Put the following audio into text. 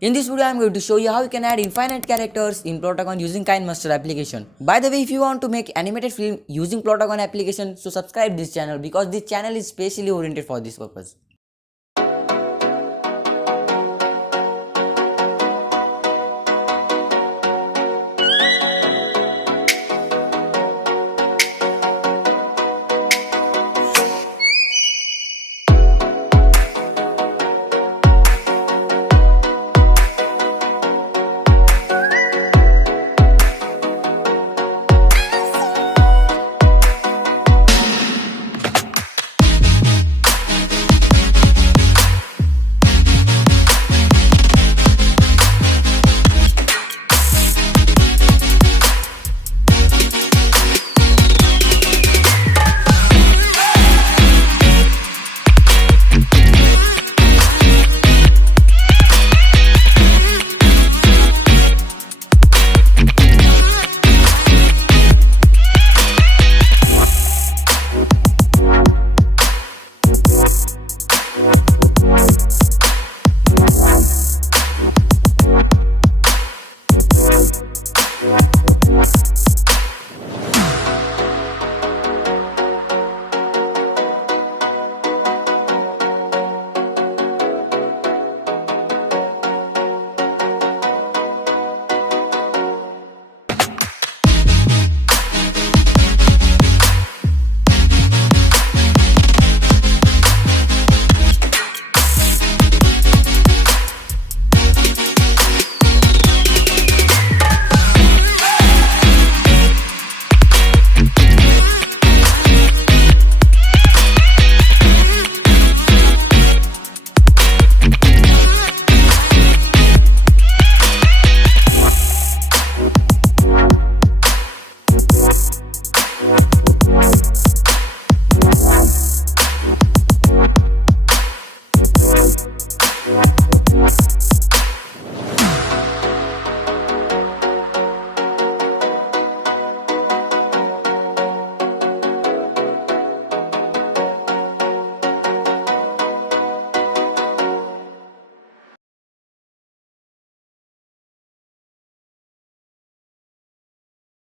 In this video, I am going to show you how you can add infinite characters in plotagon using kinemaster application. By the way, if you want to make animated film using plotagon application, so subscribe this channel because this channel is specially oriented for this purpose.